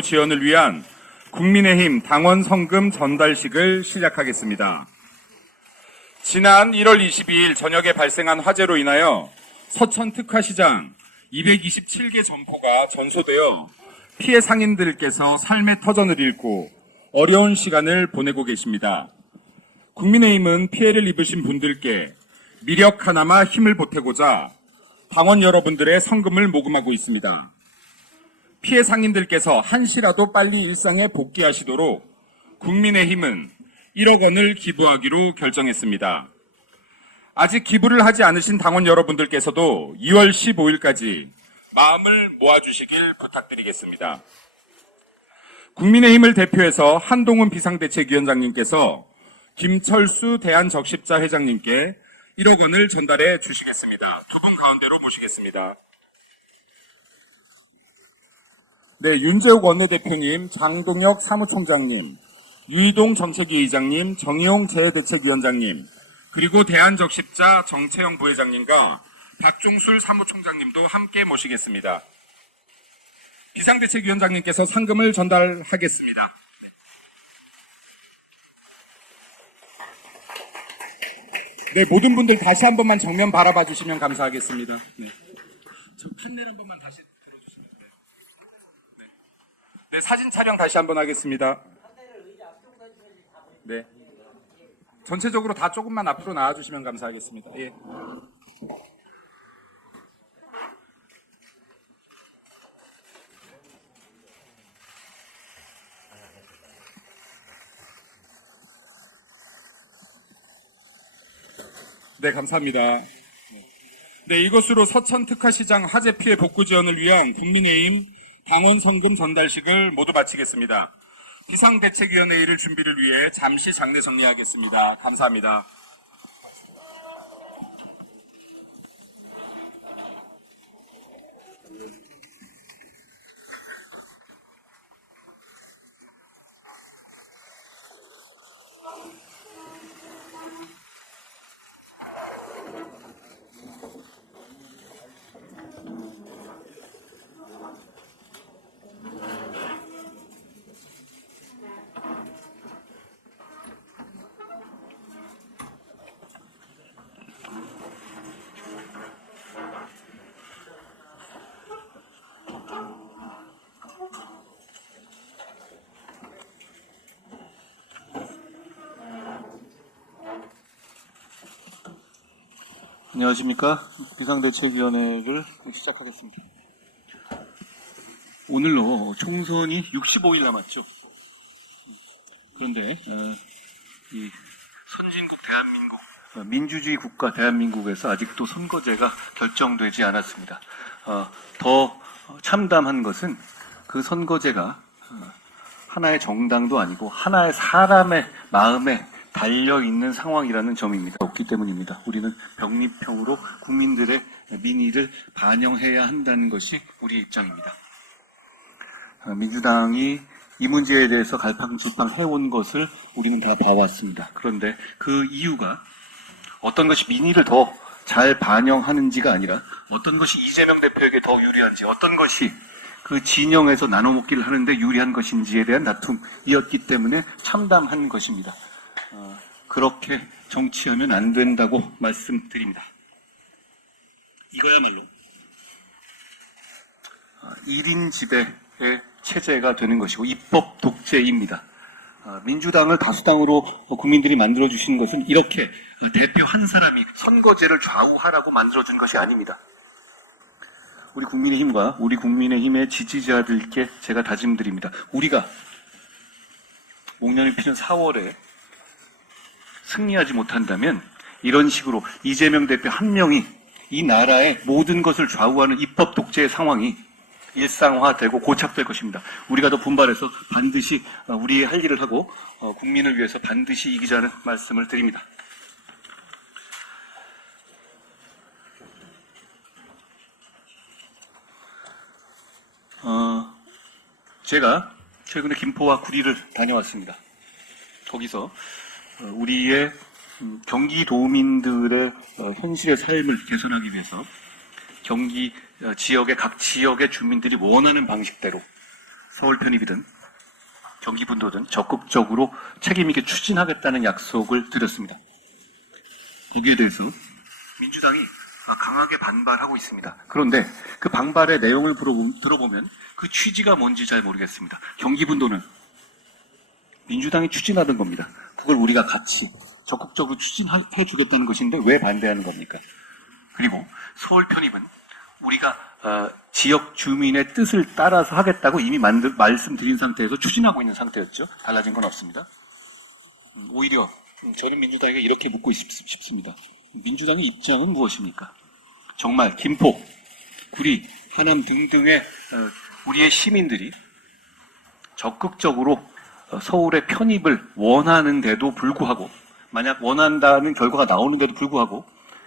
지원을 위한 국민의힘 당원 성금 전달식을 시작하겠습니다. 지난 1월 22일 저녁에 발생한 화재로 인하여 서천 특화시장 227개 점포가 전소되어 피해 상인들께서 삶의 터전을 잃고 어려운 시간을 보내고 계십니다. 국민의힘은 피해를 입으신 분들께 미력 하나마 힘을 보태고자 당원 여러분들의 성금을 모금하고 있습니다. 피해 상인들께서 한시라도 빨리 일상에 복귀하시도록 국민의힘은 1억 원을 기부하기로 결정했습니다. 아직 기부를 하지 않으신 당원 여러분들께서도 2월 15일까지 마음을 모아주시길 부탁드리겠습니다. 국민의힘을 대표해서 한동훈 비상대책위원장님께서 김철수 대한적십자 회장님께 1억 원을 전달해 주시겠습니다. 두 분 가운데로 모시겠습니다. 네, 윤재욱 원내대표님, 장동혁 사무총장님, 유이동 정책위 의장님, 정의용 재대책위원장님, 그리고 대한적십자 정채영 부회장님과 박종술 사무총장님도 함께 모시겠습니다. 비상대책위원장님께서 상금을 전달하겠습니다. 네, 모든 분들 다시 한 번만 정면 바라봐 주시면 감사하겠습니다. 네. 저 판넬 한 번만 다시 들어주시면 돼요. 네, 사진 촬영 다시 한번 하겠습니다. 네. 전체적으로 다 조금만 앞으로 나와주시면 감사하겠습니다. 예. 네, 감사합니다. 네, 이것으로 서천 특화시장 화재 피해 복구 지원을 위한 국민의힘 당원 성금 전달식을 모두 마치겠습니다. 비상대책위원회의를 준비를 위해 잠시 장례 정리하겠습니다. 감사합니다. 안녕하십니까. 비상대책위원회를 시작하겠습니다. 오늘로 총선이 65일 남았죠. 그런데 이 선진국 대한민국, 민주주의 국가 대한민국에서 아직도 선거제가 결정되지 않았습니다. 더 참담한 것은 그 선거제가 하나의 정당도 아니고 하나의 사람의 마음에 달려있는 상황이라는 점입니다. 없기 때문입니다. 우리는 병립형으로 국민들의 민의를 반영해야 한다는 것이 우리의 입장입니다. 민주당이 이 문제에 대해서 갈팡질팡 해온 것을 우리는 다 봐왔습니다. 그런데 그 이유가 어떤 것이 민의를 더 잘 반영하는지가 아니라 어떤 것이 이재명 대표에게 더 유리한지, 어떤 것이 그 진영에서 나눠먹기를 하는데 유리한 것인지에 대한 다툼이었기 때문에 참담한 것입니다. 그렇게 정치하면 안 된다고 말씀드립니다. 이거야말로 1인 지배의 체제가 되는 것이고 입법 독재입니다. 민주당을 다수당으로 국민들이 만들어주신 것은 이렇게 대표 한 사람이 선거제를 좌우하라고 만들어준 것이 아닙니다. 우리 국민의힘과 우리 국민의힘의 지지자들께 제가 다짐드립니다. 우리가 목련이 피는 4월에 승리하지 못한다면 이런 식으로 이재명 대표 한 명이 이 나라의 모든 것을 좌우하는 입법 독재의 상황이 일상화되고 고착될 것입니다. 우리가 더 분발해서 반드시 우리의 할 일을 하고 국민을 위해서 반드시 이기자는 말씀을 드립니다. 제가 최근에 김포와 구리를 다녀왔습니다. 거기서 우리의 경기도민들의 현실의 삶을 개선하기 위해서 경기 지역의 각 지역의 주민들이 원하는 방식대로 서울 편입이든 경기분도든 적극적으로 책임있게 추진하겠다는 약속을 드렸습니다. 거기에 대해서 민주당이 강하게 반발하고 있습니다. 그런데 그 반발의 내용을 들어보면 그 취지가 뭔지 잘 모르겠습니다. 경기분도는 민주당이 추진하던 겁니다. 그걸 우리가 같이 적극적으로 추진해 주겠다는 것인데 왜 반대하는 겁니까? 그리고 서울 편입은 우리가 지역 주민의 뜻을 따라서 하겠다고 이미 말씀드린 상태에서 추진하고 있는 상태였죠. 달라진 건 없습니다. 오히려 저는 민주당에게 이렇게 묻고 싶습니다. 민주당의 입장은 무엇입니까? 정말 김포, 구리, 하남 등등의 우리의 시민들이 적극적으로 서울의 편입을 원하는데도 불구하고, 만약 원한다는 결과가 나오는데도 불구하고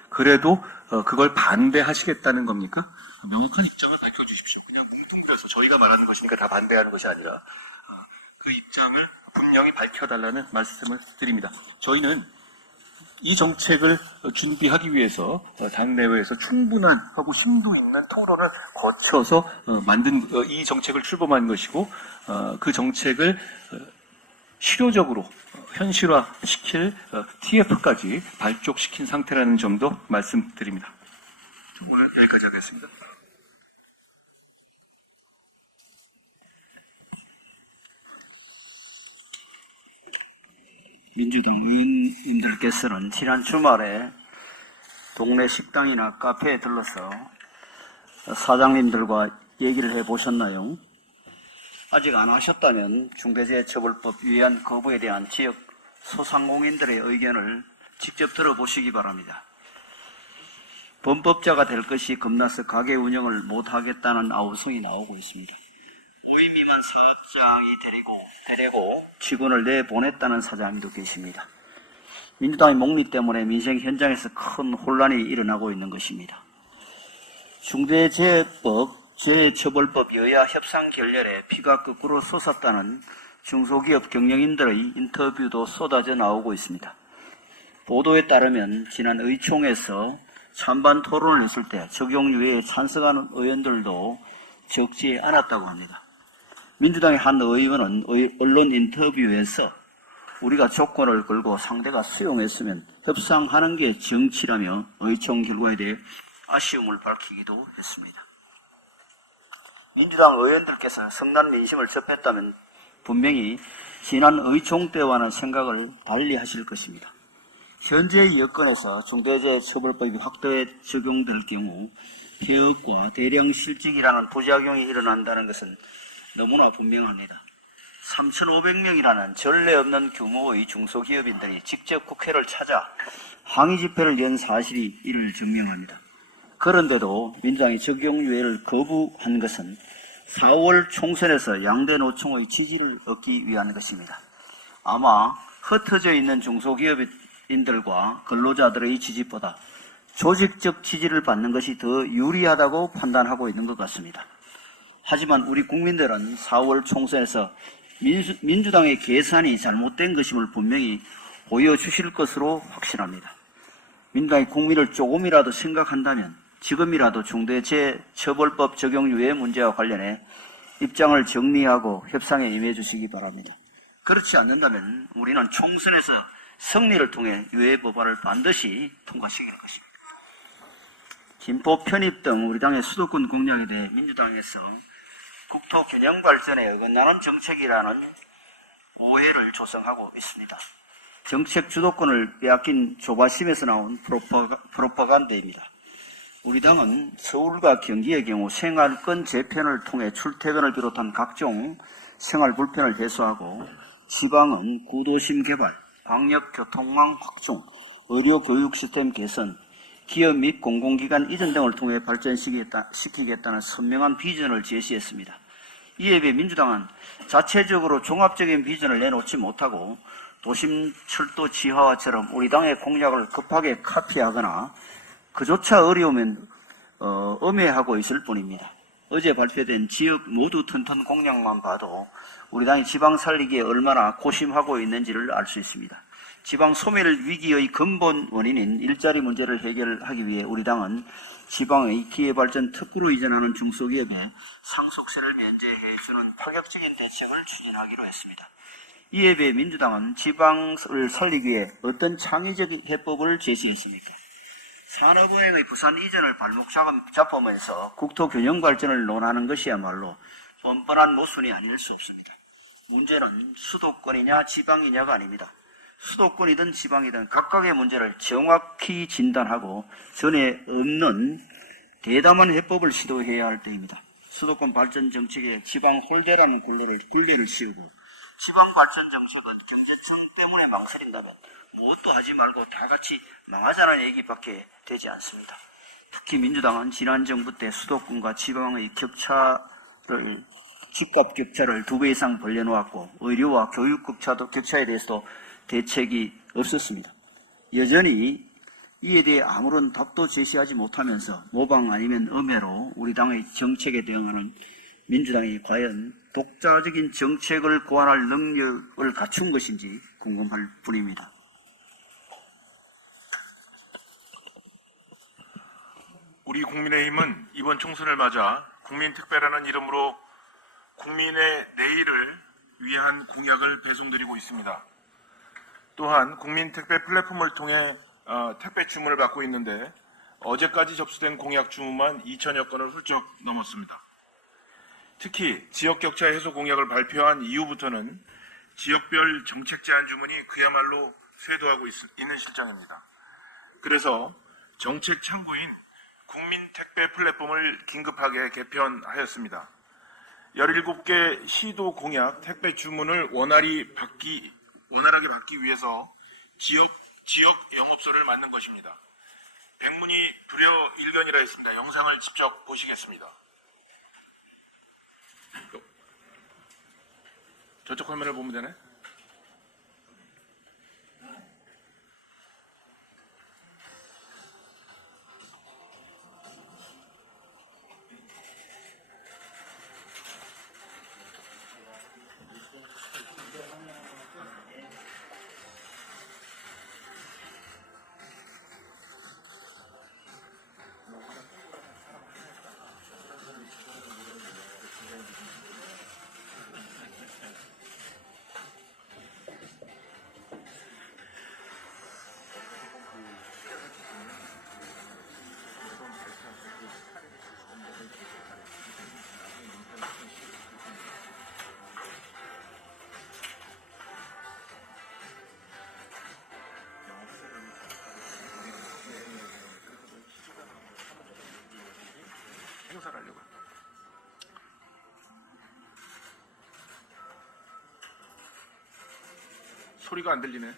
그래도 그걸 반대하시겠다는 겁니까? 명확한 입장을 밝혀주십시오. 그냥 뭉뚱그려서 저희가 말하는 것이니까 다 반대하는 것이 아니라 그 입장을 분명히 밝혀달라는 말씀을 드립니다. 저희는 이 정책을 준비하기 위해서 당내외에서 충분한 하고 심도 있는 토론을 거쳐서 만든 이 정책을 출범한 것이고 그 정책을 실효적으로 현실화시킬 TF까지 발족시킨 상태라는 점도 말씀드립니다. 오늘 여기까지 하겠습니다. 민주당 의원님들께서는 지난 주말에 동네 식당이나 카페에 들러서 사장님들과 얘기를 해보셨나요? 아직 안 하셨다면 중대재해처벌법 위반 거부에 대한 지역 소상공인들의 의견을 직접 들어보시기 바랍니다. 범법자가 될 것이 겁나서 가게 운영을 못하겠다는 아우성이 나오고 있습니다. 무의미만 사장이 되내고 직원을 내보냈다는 사장님도 계십니다. 민주당의 목리 때문에 민생 현장에서 큰 혼란이 일어나고 있는 것입니다. 중대재해법 재해처벌법 여야 협상 결렬에 피가 거꾸로 솟았다는 중소기업 경영인들의 인터뷰도 쏟아져 나오고 있습니다. 보도에 따르면 지난 의총에서 찬반 토론을 했을 때 적용유예에 찬성하는 의원들도 적지 않았다고 합니다. 민주당의 한 의원은 언론 인터뷰에서 우리가 조건을 걸고 상대가 수용했으면 협상하는 게 정치라며 의총 결과에 대해 아쉬움을 밝히기도 했습니다. 민주당 의원들께서 성난 민심을 접했다면 분명히 지난 의총 때와는 생각을 달리 하실 것입니다. 현재 여건에서 중대재해처벌법이 확대에 적용될 경우 폐업과 대량 실직이라는 부작용이 일어난다는 것은 너무나 분명합니다. 3,500명이라는 전례 없는 규모의 중소기업인들이 직접 국회를 찾아 항의 집회를 연 사실이 이를 증명합니다. 그런데도 민주당이 적용유예를 거부한 것은 4월 총선에서 양대 노총의 지지를 얻기 위한 것입니다. 아마 흩어져 있는 중소기업인들과 근로자들의 지지보다 조직적 지지를 받는 것이 더 유리하다고 판단하고 있는 것 같습니다. 하지만 우리 국민들은 4월 총선에서 민주당의 계산이 잘못된 것임을 분명히 보여주실 것으로 확신합니다. 민주당이 국민을 조금이라도 생각한다면 지금이라도 중대재해처벌법 적용유예 문제와 관련해 입장을 정리하고 협상에 임해 주시기 바랍니다. 그렇지 않는다면 우리는 총선에서 승리를 통해 유예 법안을 반드시 통과시킬 것입니다. 김포 편입 등 우리 당의 수도권 공약에 대해 민주당에서 국토 균형 발전에 어긋나는 정책이라는 오해를 조성하고 있습니다. 정책 주도권을 빼앗긴 조바심에서 나온 프로파간다입니다. 우리 당은 서울과 경기의 경우 생활권 재편을 통해 출퇴근을 비롯한 각종 생활 불편을 해소하고 지방은 구도심 개발, 방역 교통망 확충, 의료 교육 시스템 개선, 기업 및 공공기관 이전 등을 통해 발전시키겠다는 선명한 비전을 제시했습니다. 이에 비해 민주당은 자체적으로 종합적인 비전을 내놓지 못하고 도심 철도 지하화처럼 우리 당의 공약을 급하게 카피하거나 그조차 어려우면 엄해하고 있을 뿐입니다. 어제 발표된 지역 모두 튼튼 공약만 봐도 우리 당이 지방 살리기에 얼마나 고심하고 있는지를 알 수 있습니다. 지방 소멸 위기의 근본 원인인 일자리 문제를 해결하기 위해 우리 당은 지방의 기회발전 특구로 이전하는 중소기업에 상속세를 면제해주는 파격적인 대책을 추진하기로 했습니다. 이에 비해 민주당은 지방을 살리기 위해 어떤 창의적 해법을 제시했습니까? 산업은행의 부산 이전을 발목 잡으면서 국토 균형 발전을 논하는 것이야말로 뻔뻔한 모순이 아닐 수 없습니다. 문제는 수도권이냐 지방이냐가 아닙니다. 수도권이든 지방이든 각각의 문제를 정확히 진단하고 전에 없는 대담한 해법을 시도해야 할 때입니다. 수도권 발전 정책에 지방 홀대라는 굴레를 씌우고 지방 발전 정책은 경제청 때문에 망설인다면 무엇도 하지 말고 다 같이 망하자는 얘기밖에 되지 않습니다. 특히 민주당은 지난 정부 때 수도권과 지방의 집값 격차를 2배 이상 벌려놓았고 의료와 교육 격차에 대해서도 대책이 없었습니다. 여전히 이에 대해 아무런 답도 제시하지 못하면서 모방 아니면 음해로 우리 당의 정책에 대응하는 민주당이 과연 독자적인 정책을 고안할 능력을 갖춘 것인지 궁금할 뿐입니다. 우리 국민의힘은 이번 총선을 맞아 국민특배라는 이름으로 국민의 내일을 위한 공약을 배송드리고 있습니다. 또한 국민특배 플랫폼을 통해 택배 주문을 받고 있는데 어제까지 접수된 공약 주문만 2천여 건을 훌쩍 넘었습니다. 특히 지역격차 해소 공약을 발표한 이후부터는 지역별 정책 제한 주문이 그야말로 쇄도하고 있는 실정입니다. 그래서 정책 창구인 국민택배 플랫폼을 긴급하게 개편하였습니다. 17개 시도 공약 택배 주문을 원활하게 받기 위해서 지역 영업소를 만든 것입니다. 백문이 불여일견이라 했습니다. 영상을 직접 보시겠습니다. 저쪽 화면을 보면 되네. 행사를 하려고. 소리가 안 들리네.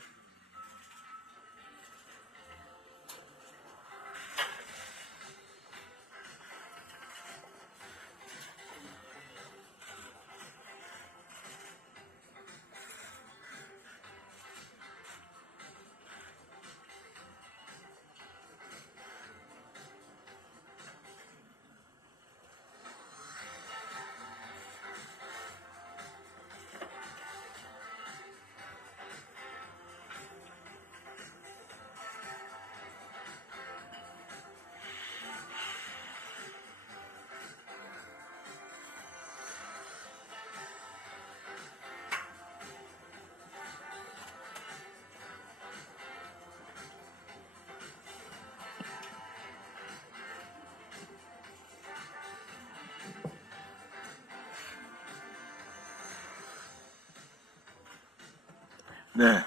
네.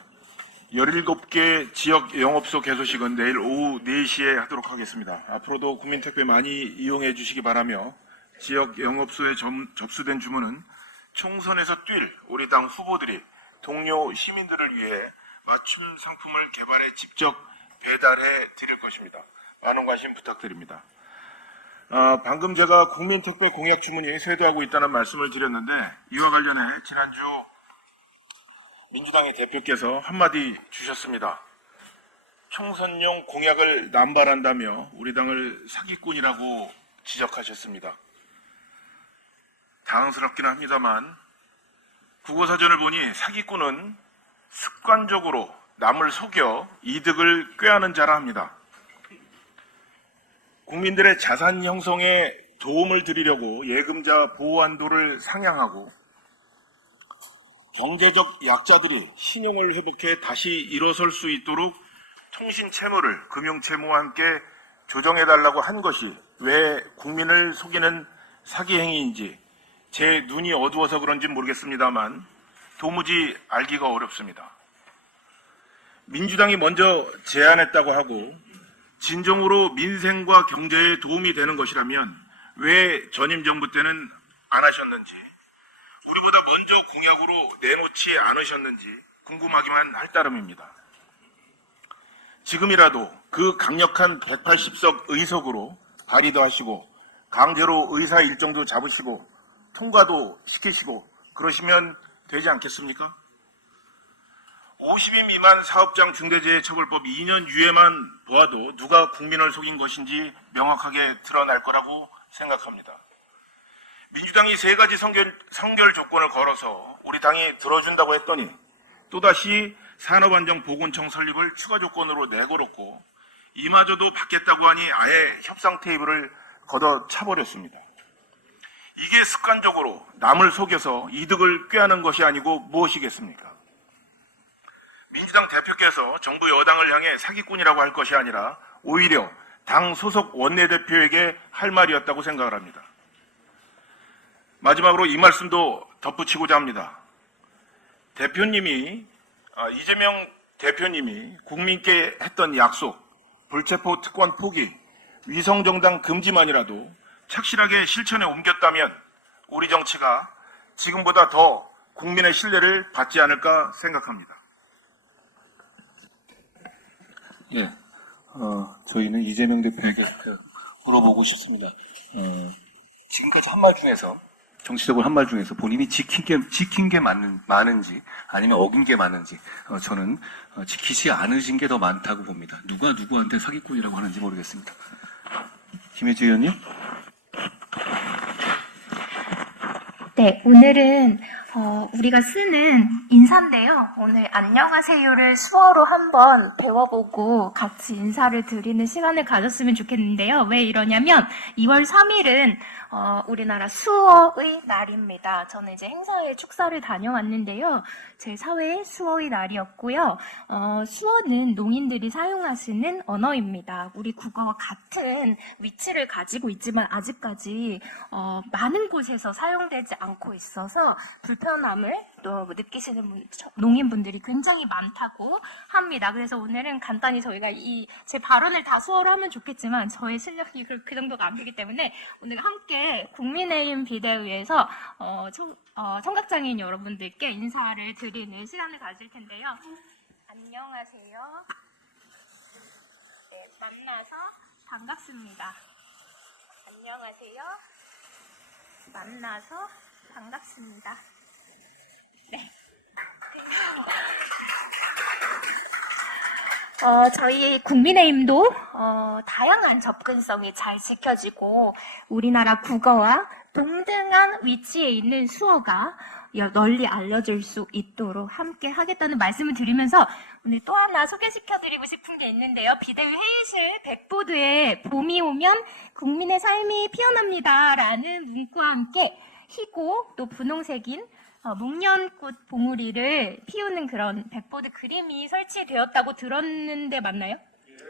17개 지역 영업소 개소식은 내일 오후 4시에 하도록 하겠습니다. 앞으로도 국민택배 많이 이용해 주시기 바라며 지역 영업소에 접수된 주문은 총선에서 뛸 우리 당 후보들이 동료 시민들을 위해 맞춤 상품을 개발해 직접 배달해 드릴 것입니다. 많은 관심 부탁드립니다. 방금 제가 국민택배 공약 주문이 쇄도하고 있다는 말씀을 드렸는데 이와 관련해 지난주 민주당의 대표께서 한마디 주셨습니다. 총선용 공약을 남발한다며 우리 당을 사기꾼이라고 지적하셨습니다. 당황스럽긴 합니다만 국어사전을 보니 사기꾼은 습관적으로 남을 속여 이득을 꾀하는 자라 합니다. 국민들의 자산 형성에 도움을 드리려고 예금자 보호 한도를 상향하고 경제적 약자들이 신용을 회복해 다시 일어설 수 있도록 통신 채무를 금융 채무와 함께 조정해달라고 한 것이 왜 국민을 속이는 사기 행위인지 제 눈이 어두워서 그런지 모르겠습니다만 도무지 알기가 어렵습니다. 민주당이 먼저 제안했다고 하고 진정으로 민생과 경제에 도움이 되는 것이라면 왜 전임 정부 때는 안 하셨는지, 우리보다 먼저 공약으로 내놓지 않으셨는지 궁금하기만 할 따름입니다. 지금이라도 그 강력한 180석 의석으로 발의도 하시고 강제로 의사 일정도 잡으시고 통과도 시키시고 그러시면 되지 않겠습니까? 50인 미만 사업장 중대재해처벌법 2년 유예만 보아도 누가 국민을 속인 것인지 명확하게 드러날 거라고 생각합니다. 민주당이 3가지 선결 조건을 걸어서 우리 당이 들어준다고 했더니 또다시 산업안전보건청 설립을 추가 조건으로 내걸었고 이마저도 받겠다고 하니 아예 협상 테이블을 걷어차버렸습니다. 이게 습관적으로 남을 속여서 이득을 꾀하는 것이 아니고 무엇이겠습니까? 민주당 대표께서 정부 여당을 향해 사기꾼이라고 할 것이 아니라 오히려 당 소속 원내대표에게 할 말이었다고 생각을 합니다. 마지막으로 이 말씀도 덧붙이고자 합니다. 이재명 대표님이 국민께 했던 약속, 불체포 특권 포기, 위성정당 금지만이라도 착실하게 실천에 옮겼다면 우리 정치가 지금보다 더 국민의 신뢰를 받지 않을까 생각합니다. 예, 저희는 이재명 대표에게 물어보고 싶습니다. 지금까지 한 말 중에서, 정치적으로 한 말 중에서 본인이 지킨 게 많은지, 아니면 어긴 게 많은지, 저는 지키지 않으신 게 더 많다고 봅니다. 누가 누구한테 사기꾼이라고 하는지 모르겠습니다. 김혜지 의원님? 네, 오늘은 우리가 쓰는 인사인데요. 오늘 안녕하세요를 수어로 한번 배워보고 같이 인사를 드리는 시간을 가졌으면 좋겠는데요. 왜 이러냐면 2월 3일은 우리나라 수어의 날입니다. 저는 이제 행사에 축사를 다녀왔는데요. 제 사회의 수어의 날이었고요. 수어는 농인들이 사용하시는 언어입니다. 우리 국어와 같은 위치를 가지고 있지만 아직까지 많은 곳에서 사용되지 않고 있어서 불편함을 또 느끼시는 농인분들이 굉장히 많다고 합니다. 그래서 오늘은 간단히 저희가 제 발언을 다 수어로 하면 좋겠지만 저의 실력이 그 정도가 안 되기 때문에 오늘 함께 국민의힘 비대위에서 청각장애인 여러분들께 인사를 드리는 시간을 가질 텐데요. 안녕하세요. 네, 만나서 반갑습니다. 안녕하세요. 만나서 반갑습니다. 네. 저희 국민의힘도 다양한 접근성이 잘 지켜지고 우리나라 국어와 동등한 위치에 있는 수어가 널리 알려질 수 있도록 함께 하겠다는 말씀을 드리면서 오늘 또 하나 소개시켜드리고 싶은 게 있는데요. 비대위 회의실 백보드에 봄이 오면 국민의 삶이 피어납니다 라는 문구와 함께 희고 또 분홍색인 목련꽃 봉우리를 피우는 그런 백보드 그림이 설치되었다고 들었는데 맞나요?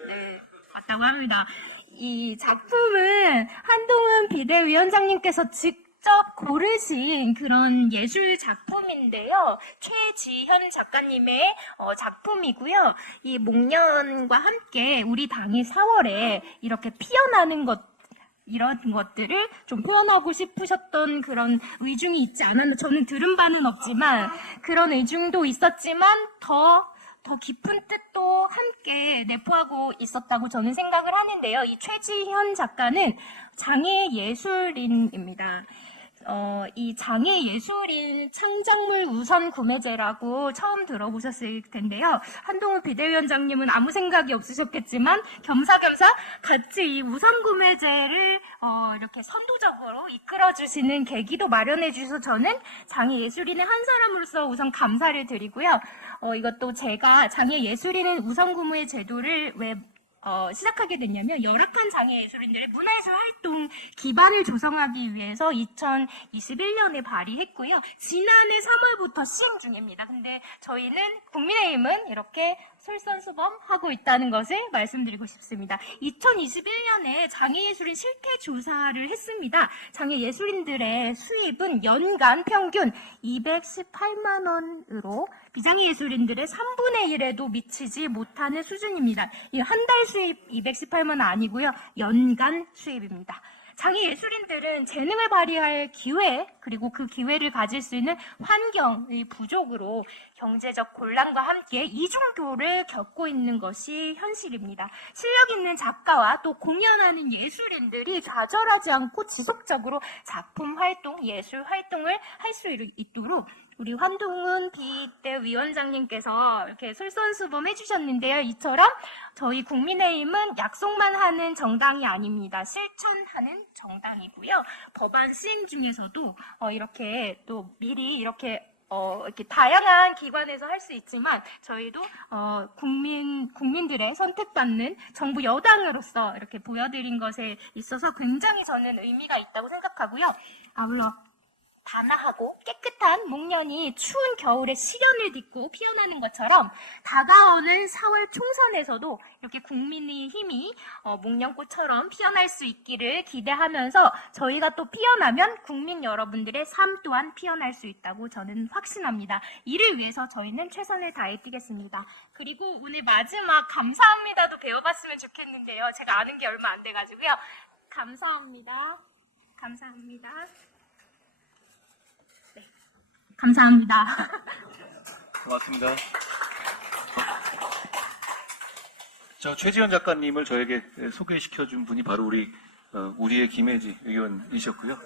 네, 맞다고 합니다. 이 작품은 한동훈 비대위원장님께서 직접 고르신 그런 예술 작품인데요. 최지현 작가님의 작품이고요. 이 목련과 함께 우리 당이 4월에 이렇게 피어나는 이런 것들을 좀 표현하고 싶으셨던 그런 의중이 있지 않았나. 저는 들은 바는 없지만 그런 의중도 있었지만 더 깊은 뜻도 함께 내포하고 있었다고 저는 생각을 하는데요. 이 최지현 작가는 장애예술인입니다. 이 장애예술인 창작물 우선 구매제라고 처음 들어보셨을 텐데요. 한동훈 비대위원장님은 아무 생각이 없으셨겠지만 겸사겸사 같이 이 우선 구매제를 이렇게 선도적으로 이끌어주시는 계기도 마련해 주셔서 저는 장애예술인의 한 사람으로서 우선 감사를 드리고요. 이것도 제가 장애예술인은 우선 구매 제도를 왜 시작하게 됐냐면 열악한 장애 예술인들의 문화예술 활동 기반을 조성하기 위해서 2021년에 발의했고요. 지난해 3월부터 시행 중입니다. 근데 저희는 국민의힘은 이렇게 솔선수범하고 있다는 것을 말씀드리고 싶습니다. 2021년에 장애예술인 실태 조사를 했습니다. 장애예술인들의 수입은 연간 평균 218만 원으로 비장애예술인들의 3분의 1에도 미치지 못하는 수준입니다. 이 한 달 수입 218만 원 아니고요. 연간 수입입니다. 장애예술인들은 재능을 발휘할 기회, 그리고 그 기회를 가질 수 있는 환경의 부족으로 경제적 곤란과 함께 이중교를 겪고 있는 것이 현실입니다. 실력 있는 작가와 또 공연하는 예술인들이 좌절하지 않고 지속적으로 작품 활동, 예술 활동을 할 수 있도록 우리 환동훈 비대 위원장님께서 이렇게 솔선수범 해주셨는데요. 이처럼 저희 국민의힘은 약속만 하는 정당이 아닙니다. 실천하는 정당이고요. 법안 시행 중에서도 이렇게 또 미리 이렇게 다양한 기관에서 할 수 있지만 저희도 국민들의 선택받는 정부 여당으로서 이렇게 보여드린 것에 있어서 굉장히 저는 의미가 있다고 생각하고요. 아울러 단아하고 깨끗한 목련이 추운 겨울에 시련을 딛고 피어나는 것처럼 다가오는 4월 총선에서도 이렇게 국민의 힘이 목련꽃처럼 피어날 수 있기를 기대하면서 저희가 또 피어나면 국민 여러분들의 삶 또한 피어날 수 있다고 저는 확신합니다. 이를 위해서 저희는 최선을 다해 뛰겠습니다. 그리고 오늘 마지막 감사합니다도 배워봤으면 좋겠는데요. 제가 아는 게 얼마 안 돼가지고요. 감사합니다. 감사합니다. 감사합니다. 고맙습니다. 최지현 작가님을 저에게 소개시켜준 분이 바로 우리의 김혜지 의원이셨고요.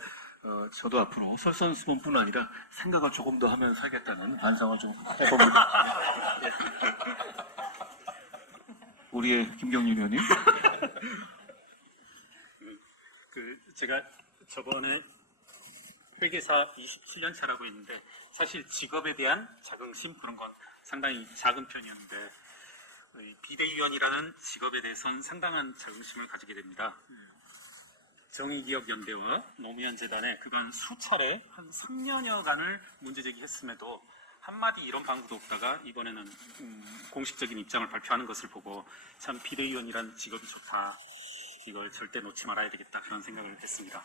저도 앞으로 설선수범뿐 아니라 생각을 조금 더 하면서 살겠다는 반성을 좀 해봅니다. 우리의 김경림 의원님. 제가 저번에 회계사 27년 차라고 했는데 사실 직업에 대한 자긍심 그런 건 상당히 작은 편이었는데 비대위원이라는 직업에 대해서는 상당한 자긍심을 가지게 됩니다. 정의기억연대와 노무현재단에 그간 수차례 한 3년여간을 문제제기했음에도 한마디 이런 방구도 없다가 이번에는 공식적인 입장을 발표하는 것을 보고 참 비대위원이라는 직업이 좋다. 이걸 절대 놓지 말아야 되겠다 그런 생각을 했습니다.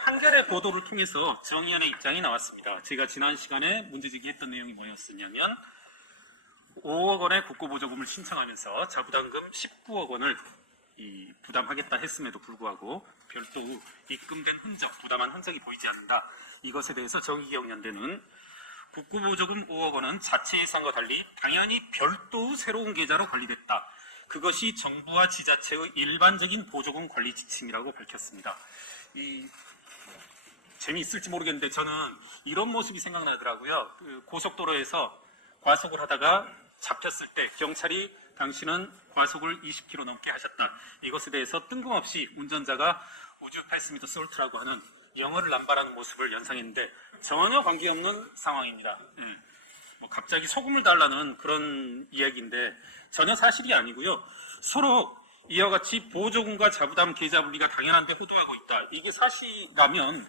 한겨레 보도를 통해서 정의연의 입장이 나왔습니다. 제가 지난 시간에 문제제기했던 내용이 뭐였었냐면 5억 원의 국고보조금을 신청하면서 자부담금 19억 원을 부담하겠다 했음에도 불구하고 별도 입금된 흔적, 부담한 흔적이 보이지 않는다. 이것에 대해서 정의기억연대는 국고보조금 5억 원은 자체 예산과 달리 당연히 별도의 새로운 계좌로 관리됐다. 그것이 정부와 지자체의 일반적인 보조금 관리 지침이라고 밝혔습니다. 재미있을지 모르겠는데 저는 이런 모습이 생각나더라고요. 고속도로에서 과속을 하다가 잡혔을 때 경찰이 당신은 과속을 20km 넘게 하셨다. 이것에 대해서 뜬금없이 운전자가 우주 패스미터 솔트라고 하는 영어를 남발하는 모습을 연상했는데 전혀 관계없는 상황입니다. 갑자기 소금을 달라는 그런 이야기인데 전혀 사실이 아니고요. 서로 이와 같이 보조금과 자부담 계좌 분리가 당연한데 호도하고 있다. 이게 사실이라면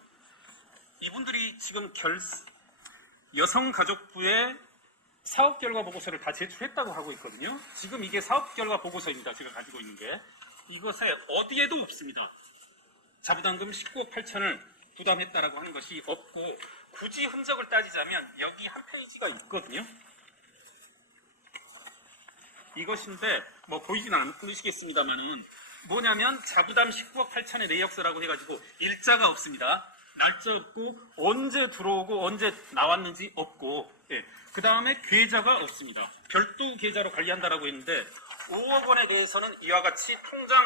이분들이 지금 여성가족부에 사업 결과 보고서를 다 제출했다고 하고 있거든요. 지금 이게 사업 결과 보고서입니다. 제가 가지고 있는 게. 이것에 어디에도 없습니다. 자부담금 19억 8천을 부담했다라고 하는 것이 없고 굳이 흔적을 따지자면 여기 한 페이지가 있거든요. 이것인데 보이진 않으시겠습니다만은 뭐냐면 자부담 19억 8천의 내역서라고 해가지고 일자가 없습니다. 날짜 없고 언제 들어오고 언제 나왔는지 없고 그 다음에 계좌가 없습니다. 별도 계좌로 관리한다라고 했는데 5억 원에 대해서는 이와 같이 통장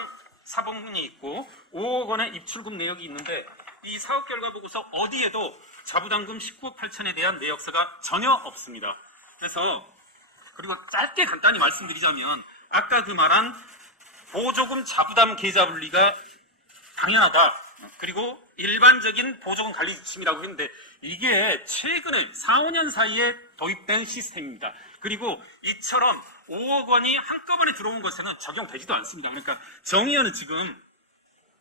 사본문이 있고 5억 원의 입출금 내역이 있는데 이 사업 결과 보고서 어디에도 자부담금 19억 8천에 대한 내역서가 전혀 없습니다. 그리고 짧게 간단히 말씀드리자면 아까 그 말한 보조금 자부담 계좌 분리가 당연하다. 그리고 일반적인 보조금 관리 지침이라고 했는데 이게 최근에 4, 5년 사이에 도입된 시스템입니다. 그리고 이처럼 5억 원이 한꺼번에 들어온 것에는 적용되지도 않습니다. 그러니까 정의원은 지금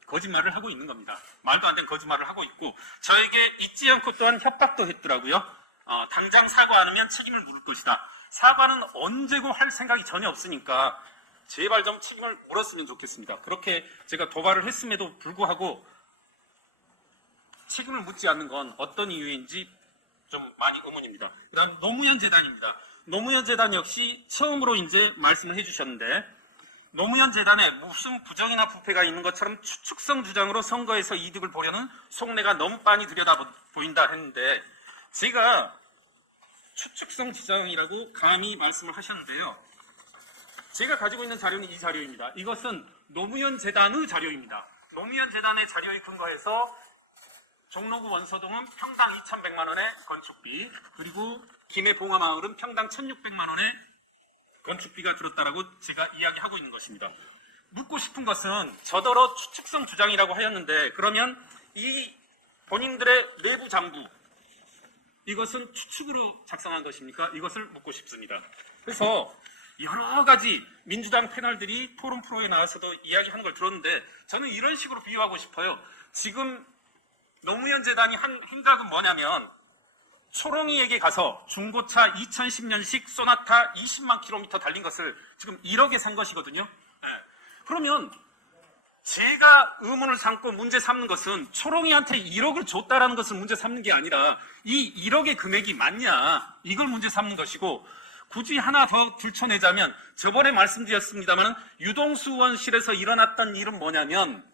거짓말을 하고 있는 겁니다. 말도 안 되는 거짓말을 하고 있고 저에게 잊지 않고 또한 협박도 했더라고요. 당장 사과 안 하면 책임을 물을 것이다. 사과는 언제고 할 생각이 전혀 없으니까 제발 좀 책임을 물었으면 좋겠습니다. 그렇게 제가 도발을 했음에도 불구하고 책임을 묻지 않는 건 어떤 이유인지 좀 많이 의문입니다. 그다음 노무현 재단입니다. 노무현 재단 역시 처음으로 이제 말씀을 해주셨는데 노무현 재단에 무슨 부정이나 부패가 있는 것처럼 추측성 주장으로 선거에서 이득을 보려는 속내가 너무 빤히 들여다 보인다 했는데 제가 추측성 주장이라고 감히 말씀을 하셨는데요. 제가 가지고 있는 자료는 이 자료입니다. 이것은 노무현 재단의 자료입니다. 노무현 재단의 자료에 근거해서 종로구 원서동은 평당 2,100만 원의 건축비, 그리고 김해 봉화마을은 평당 1,600만 원의 건축비가 들었다라고 제가 이야기하고 있는 것입니다. 묻고 싶은 것은 저더러 추측성 주장이라고 하였는데 그러면 이 본인들의 내부 장부 이것은 추측으로 작성한 것입니까? 이것을 묻고 싶습니다. 그래서 여러 가지 민주당 패널들이 토론 프로에 나와서도 이야기하는 걸 들었는데 저는 이런 식으로 비유하고 싶어요. 지금 노무현 재단이 한 행각은 뭐냐면 초롱이에게 가서 중고차 2010년식 소나타 20만 킬로미터 달린 것을 지금 1억에 산 것이거든요. 그러면 제가 의문을 삼고 문제 삼는 것은 초롱이한테 1억을 줬다라는 것을 문제 삼는 게 아니라 이 1억의 금액이 맞냐 이걸 문제 삼는 것이고 굳이 하나 더 들춰내자면 저번에 말씀드렸습니다만 유동수 원실에서 일어났던 일은 뭐냐면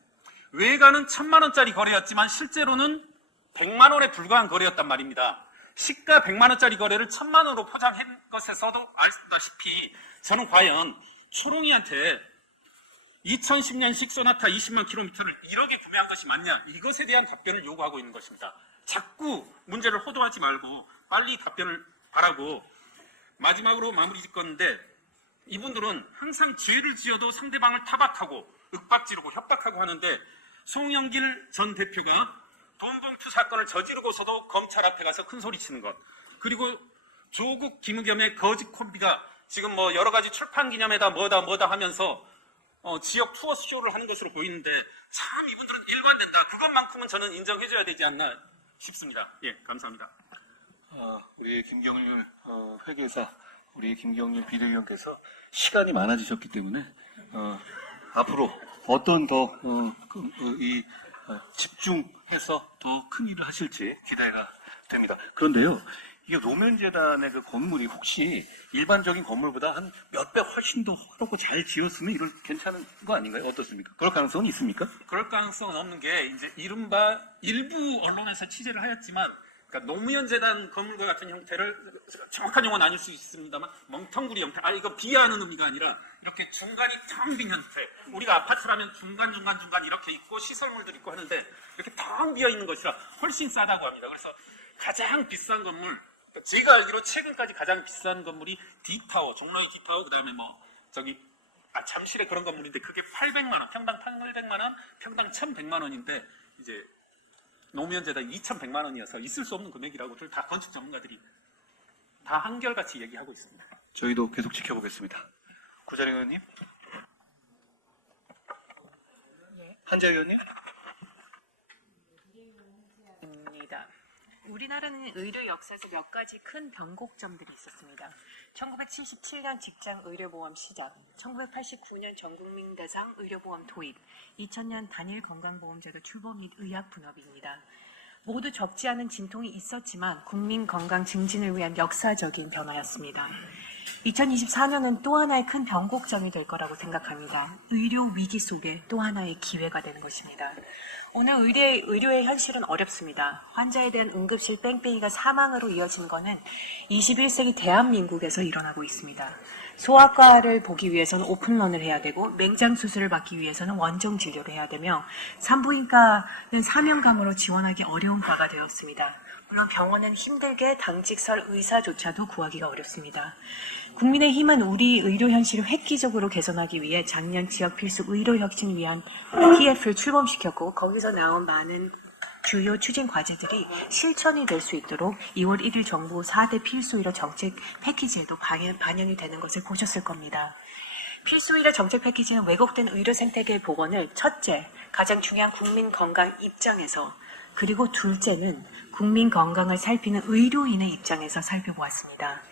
외관은 1,000만 원짜리 거래였지만 실제로는 100만 원에 불과한 거래였단 말입니다. 시가 100만 원짜리 거래를 1,000만 원으로 포장한 것에서도 알다시피 저는 과연 초롱이한테 2010년식 소나타 20만 킬로미터를 1억에 구매한 것이 맞냐 이것에 대한 답변을 요구하고 있는 것입니다. 자꾸 문제를 호도하지 말고 빨리 답변을 바라고 마지막으로 마무리 짓 건데 이분들은 항상 죄를 지어도 상대방을 타박하고 윽박지르고 협박하고 하는데 송영길 전 대표가 돈봉투 사건을 저지르고서도 검찰 앞에 가서 큰 소리 치는 것 그리고 조국 김의겸의 거짓 콤비가 지금 뭐 여러 가지 출판 기념회다 뭐다 하면서 지역 투어 쇼를 하는 것으로 보이는데 참 이분들은 일관된다. 그것만큼은 저는 인정해줘야 되지 않나 싶습니다. 예, 감사합니다. 우리 김경률 회계사, 우리 김경률 비대위원께서 시간이 많아지셨기 때문에 앞으로 어떤 더 집중해서 더 큰 일을 하실지 기대가 됩니다. 그런데요, 이게 노무현재단의 그 건물이 혹시 일반적인 건물보다 한 몇 배 훨씬 더 화롭고 잘 지었으면 이런 괜찮은 거 아닌가요? 어떻습니까? 그럴 가능성은 있습니까? 그럴 가능성은 없는 게 이제 이른바 일부 언론에서 취재를 하였지만 그러니까 노무현 재단 건물과 같은 형태를 정확한 용어는 아닐 수 있습니다만 멍텅구리 형태 이거 비하하는 의미가 아니라 이렇게 중간이 텅 빈 형태 우리가 아파트라면 중간 이렇게 있고 시설물들이 있고 하는데 이렇게 텅 비어 있는 것이라 훨씬 싸다고 합니다. 그래서 가장 비싼 건물 제가 알기로 최근까지 가장 비싼 건물이 D타워 종로의 D타워 그다음에 뭐 저기 잠실에 그런 건물인데 그게 800만 원 평당 800만 원 평당 1,100만 원인데 이제 노무현 재단 2,100만 원이어서 있을 수 없는 금액이라고들 다 건축 전문가들이 다 한결같이 얘기하고 있습니다. 저희도 계속 지켜보겠습니다. 구자령 의원님? 한재 의원님? 입니다. 우리나라는 의료 역사에서 몇 가지 큰 변곡점들이 있었습니다. 1977년 직장 의료보험 시작, 1989년 전국민 대상 의료보험 도입, 2000년 단일 건강보험제도 출범 및 의학 분업입니다. 모두 적지 않은 진통이 있었지만 국민 건강 증진을 위한 역사적인 변화였습니다. 2024년은 또 하나의 큰 변곡점이 될 거라고 생각합니다. 의료 위기 속에 또 하나의 기회가 되는 것입니다. 오늘 의료의 현실은 어렵습니다. 환자에 대한 응급실 뺑뺑이가 사망으로 이어진 것은 21세기 대한민국에서 일어나고 있습니다. 소아과를 보기 위해서는 오픈런을 해야 되고 맹장 수술을 받기 위해서는 원정 진료를 해야 되며 산부인과는 사명감으로 지원하기 어려운 과가 되었습니다. 물론 병원은 힘들게 당직설 의사조차도 구하기가 어렵습니다. 국민의힘은 우리 의료 현실을 획기적으로 개선하기 위해 작년 지역 필수 의료 혁신을 위한 TF를 출범시켰고 거기서 나온 많은 주요 추진 과제들이 실천이 될 수 있도록 2월 1일 정부 4대 필수 의료 정책 패키지에도 반영이 되는 것을 보셨을 겁니다. 필수 의료 정책 패키지는 왜곡된 의료 생태계 복원을 첫째, 가장 중요한 국민 건강 입장에서 그리고 둘째는 국민 건강을 살피는 의료인의 입장에서 살펴보았습니다.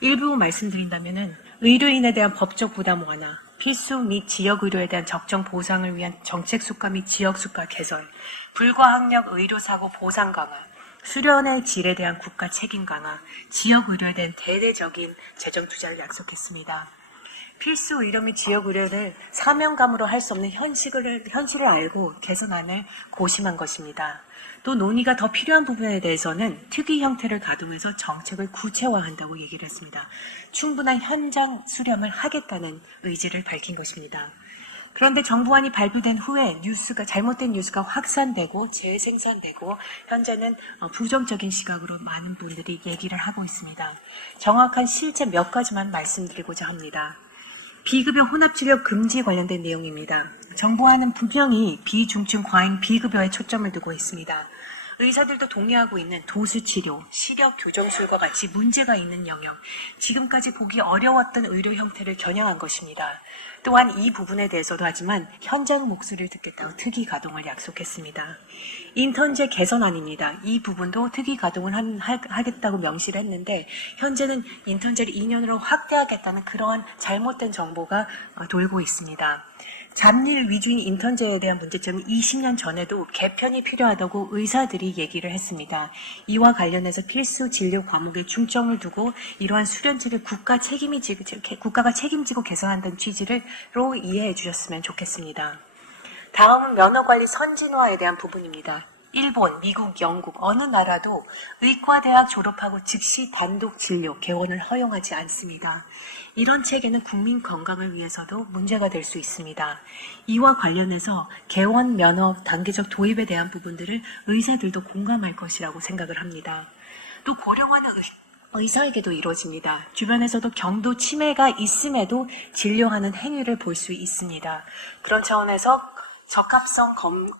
일부 말씀드린다면은 의료인에 대한 법적 부담 완화, 필수 및 지역 의료에 대한 적정 보상을 위한 정책 수가 및 지역 수가 개선, 불가항력 의료사고 보상 강화, 수련의 질에 대한 국가 책임 강화, 지역 의료에 대한 대대적인 재정 투자를 약속했습니다. 필수 의료 및 지역 의료를 사명감으로 할 수 없는 현실을 알고 개선안을 고심한 것입니다. 또 논의가 더 필요한 부분에 대해서는 특위 형태를 가동해서 정책을 구체화한다고 얘기를 했습니다. 충분한 현장 수렴을 하겠다는 의지를 밝힌 것입니다. 그런데 정부안이 발표된 후에 잘못된 뉴스가 확산되고 재생산되고 현재는 부정적인 시각으로 많은 분들이 얘기를 하고 있습니다. 정확한 실제 몇 가지만 말씀드리고자 합니다. 비급여 혼합진료 금지 관련된 내용입니다. 정부안은 분명히 비중증 과잉 비급여에 초점을 두고 있습니다. 의사들도 동의하고 있는 도수치료, 시력 교정술과 같이 문제가 있는 영역, 지금까지 보기 어려웠던 의료 형태를 겨냥한 것입니다. 또한 이 부분에 대해서도 하지만 현장 목소리를 듣겠다고 특위 가동을 약속했습니다. 인턴제 개선안입니다. 이 부분도 특위 가동을 하겠다고 명시를 했는데 현재는 인턴제를 2년으로 확대하겠다는 그러한 잘못된 정보가 돌고 있습니다. 잡일 위주인 인턴제에 대한 문제점은 20년 전에도 개편이 필요하다고 의사들이 얘기를 했습니다. 이와 관련해서 필수 진료 과목에 중점을 두고 이러한 수련제를 국가가 책임지고 개선한다는 취지로 이해해 주셨으면 좋겠습니다. 다음은 면허관리 선진화에 대한 부분입니다. 일본, 미국, 영국 어느 나라도 의과대학 졸업하고 즉시 단독 진료, 개원을 허용하지 않습니다. 이런 체계는 국민 건강을 위해서도 문제가 될 수 있습니다. 이와 관련해서 개원 면허 단계적 도입에 대한 부분들을 의사들도 공감할 것이라고 생각을 합니다. 또 고령화는 의사에게도 이루어집니다. 주변에서도 경도 치매가 있음에도 진료하는 행위를 볼 수 있습니다. 그런 차원에서 적합성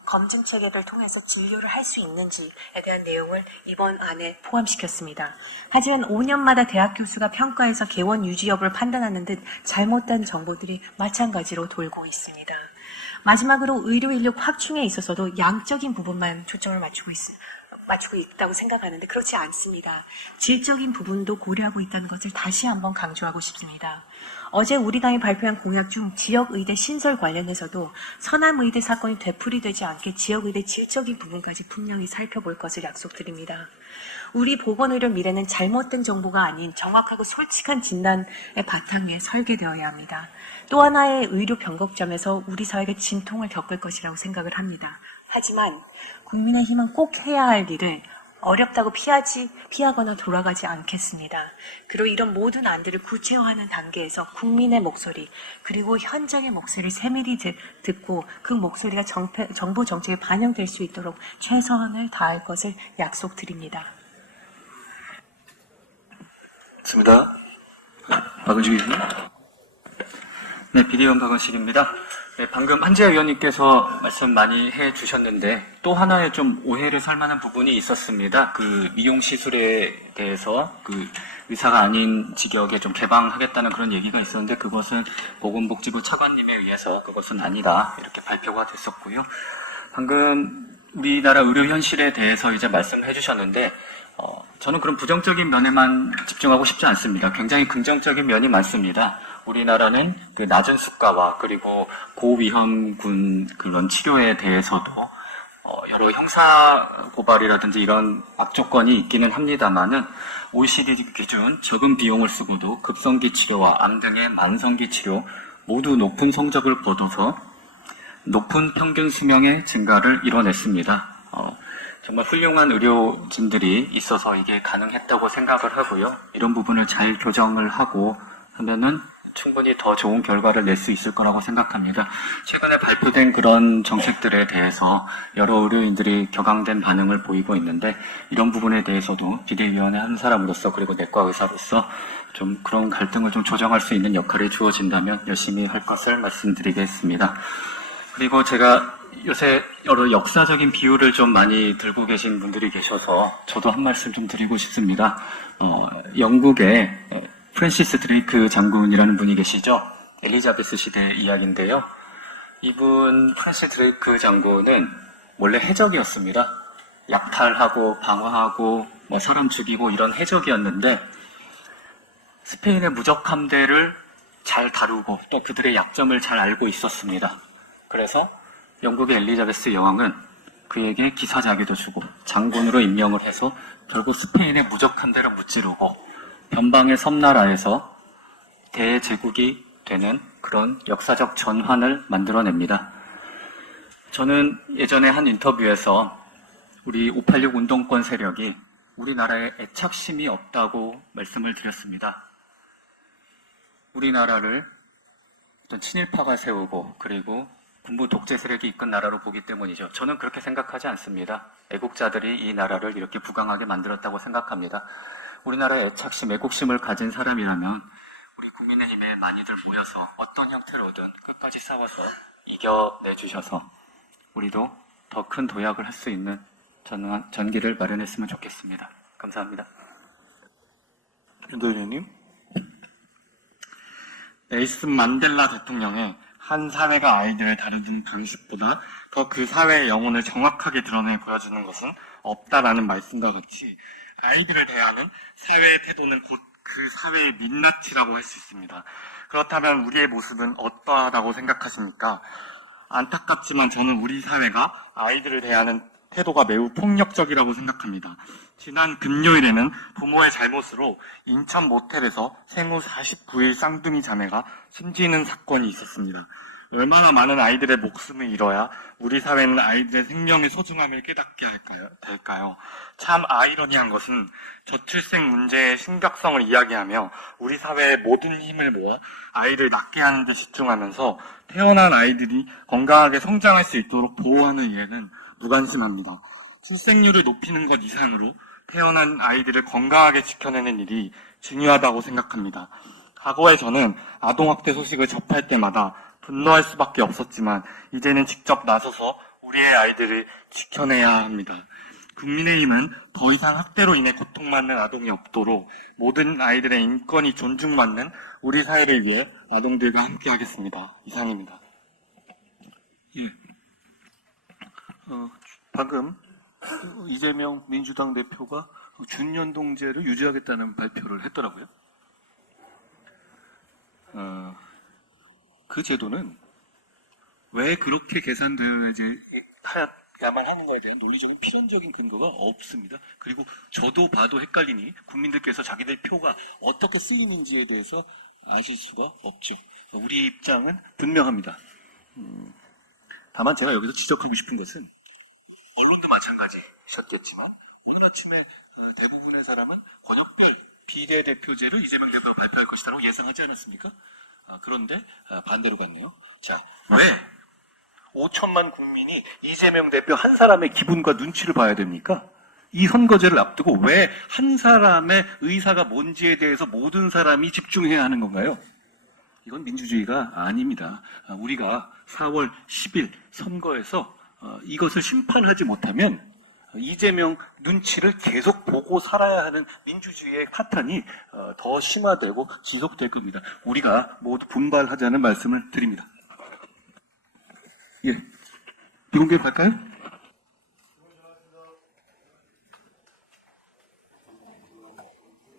검증 체계를 통해서 진료를 할 수 있는지에 대한 내용을 이번 안에 포함시켰습니다. 하지만 5년마다 대학 교수가 평가해서 개원 유지 여부를 판단하는 듯 잘못된 정보들이 마찬가지로 돌고 있습니다. 마지막으로 의료 인력 확충에 있어서도 양적인 부분만 초점을 맞추고 있다고 생각하는데 그렇지 않습니다. 질적인 부분도 고려하고 있다는 것을 다시 한번 강조하고 싶습니다. 어제 우리 당이 발표한 공약 중 지역의대 신설 관련해서도 서남의대 사건이 되풀이되지 않게 지역의대 질적인 부분까지 분명히 살펴볼 것을 약속드립니다. 우리 보건의료 미래는 잘못된 정보가 아닌 정확하고 솔직한 진단의 바탕 위에 설계되어야 합니다. 또 하나의 의료 변곡점에서 우리 사회가 진통을 겪을 것이라고 생각을 합니다. 하지만 국민의힘은 꼭 해야 할 일을 어렵다고 피하거나 돌아가지 않겠습니다. 그리고 이런 모든 안들을 구체화하는 단계에서 국민의 목소리 그리고 현장의 목소리를 세밀히 듣고 그 목소리가 정부 정책에 반영될 수 있도록 최선을 다할 것을 약속드립니다. 맞습니다. 박은식 의원님. 네, 비대위원 박은식입니다. 네, 방금 한지아 의원님께서 말씀 많이 해주셨는데 또 하나의 좀 오해를 살 만한 부분이 있었습니다. 그 미용 시술에 대해서 그 의사가 아닌 직역에 좀 개방하겠다는 그런 얘기가 있었는데 그것은 보건복지부 차관님에 의해서 그것은 아니다 이렇게 발표가 됐었고요. 방금 우리나라 의료 현실에 대해서 이제 말씀해 주셨는데 저는 그런 부정적인 면에만 집중하고 싶지 않습니다. 굉장히 긍정적인 면이 많습니다. 우리나라는 그 낮은 수가와 그리고 고위험군 그런 치료에 대해서도 여러 형사 고발이라든지 이런 악조건이 있기는 합니다만은 OECD 기준 적은 비용을 쓰고도 급성기 치료와 암 등의 만성기 치료 모두 높은 성적을 거둬서 높은 평균 수명의 증가를 이뤄냈습니다. 정말 훌륭한 의료진들이 있어서 이게 가능했다고 생각을 하고요. 이런 부분을 잘 교정을 하고 하면은 충분히 더 좋은 결과를 낼 수 있을 거라고 생각합니다. 최근에 발표된 그런 정책들에 대해서 여러 의료인들이 격앙된 반응을 보이고 있는데 이런 부분에 대해서도 비대위원회 한 사람으로서 그리고 내과 의사로서 좀 그런 갈등을 좀 조정할 수 있는 역할이 주어진다면 열심히 할 것을 말씀드리겠습니다. 그리고 제가 요새 여러 역사적인 비유를 좀 많이 들고 계신 분들이 계셔서 저도 한 말씀 좀 드리고 싶습니다. 영국의 프랜시스 드레이크 장군이라는 분이 계시죠? 엘리자베스 시대 이야기인데요. 이분 프랜시스 드레이크 장군은 원래 해적이었습니다. 약탈하고 방어하고 사람 죽이고 이런 해적이었는데 스페인의 무적 함대를 잘 다루고 또 그들의 약점을 잘 알고 있었습니다. 그래서 영국의 엘리자베스 여왕은 그에게 기사자기도 주고 장군으로 임명을 해서 결국 스페인의 무적 함대를 무찌르고 변방의 섬나라에서 대제국이 되는 그런 역사적 전환을 만들어냅니다. 저는 예전에 한 인터뷰에서 우리 586 운동권 세력이 우리나라에 애착심이 없다고 말씀을 드렸습니다. 우리나라를 어떤 친일파가 세우고 그리고 군부 독재 세력이 이끈 나라로 보기 때문이죠. 저는 그렇게 생각하지 않습니다. 애국자들이 이 나라를 이렇게 부강하게 만들었다고 생각합니다. 우리나라에 애착심, 애국심을 가진 사람이라면 우리 국민의힘에 많이들 모여서 어떤 형태로든 끝까지 싸워서 이겨내주셔서 우리도 더 큰 도약을 할 수 있는 전기를 마련했으면 좋겠습니다. 감사합니다. 윤도 의원님. 넬슨 만델라 대통령의 한 사회가 아이들을 다루는 방식보다 더 그 사회의 영혼을 정확하게 드러내 보여주는 것은 없다라는 말씀과 같이 아이들을 대하는 사회의 태도는 곧 그 사회의 민낯이라고 할 수 있습니다. 그렇다면 우리의 모습은 어떠하다고 생각하십니까? 안타깝지만 저는 우리 사회가 아이들을 대하는 태도가 매우 폭력적이라고 생각합니다. 지난 금요일에는 부모의 잘못으로 인천 모텔에서 생후 49일 쌍둥이 자매가 숨지는 사건이 있었습니다. 얼마나 많은 아이들의 목숨을 잃어야 우리 사회는 아이들의 생명의 소중함을 깨닫게 될까요? 참 아이러니한 것은 저출생 문제의 심각성을 이야기하며 우리 사회의 모든 힘을 모아 아이를 낳게 하는 데 집중하면서 태어난 아이들이 건강하게 성장할 수 있도록 보호하는 일에는 무관심합니다. 출생률을 높이는 것 이상으로 태어난 아이들을 건강하게 지켜내는 일이 중요하다고 생각합니다. 과거에 저는 아동학대 소식을 접할 때마다 분노할 수밖에 없었지만 이제는 직접 나서서 우리의 아이들을 지켜내야 합니다. 국민의힘은 더 이상 학대로 인해 고통받는 아동이 없도록 모든 아이들의 인권이 존중받는 우리 사회를 위해 아동들과 함께하겠습니다. 이상입니다. 예. 방금 이재명 민주당 대표가 준연동제를 유지하겠다는 발표를 했더라고요. 그 제도는 왜 그렇게 계산되어야만 하는가에 대한 논리적인 필연적인 근거가 없습니다. 그리고 저도 봐도 헷갈리니 국민들께서 자기들 표가 어떻게 쓰이는지에 대해서 아실 수가 없죠. 우리 입장은 분명합니다. 다만 제가 여기서 지적하고 싶은 것은 언론도 마찬가지셨겠지만 오늘 아침에 대부분의 사람은 권역별 비례대표제를 이재명 대표가 발표할 것이라고 예상하지 않았습니까? 그런데 반대로 갔네요. 자, 왜 5천만 국민이 이재명 대표 한 사람의 기분과 눈치를 봐야 됩니까? 이 선거제를 앞두고 왜 한 사람의 의사가 뭔지에 대해서 모든 사람이 집중해야 하는 건가요? 이건 민주주의가 아닙니다. 우리가 4월 10일 선거에서 이것을 심판하지 못하면 이재명 눈치를 계속 보고 살아야 하는 민주주의의 파탄이 더 심화되고 지속될 겁니다. 우리가 모두 분발하자는 말씀을 드립니다. 예, 비공개 갈까요?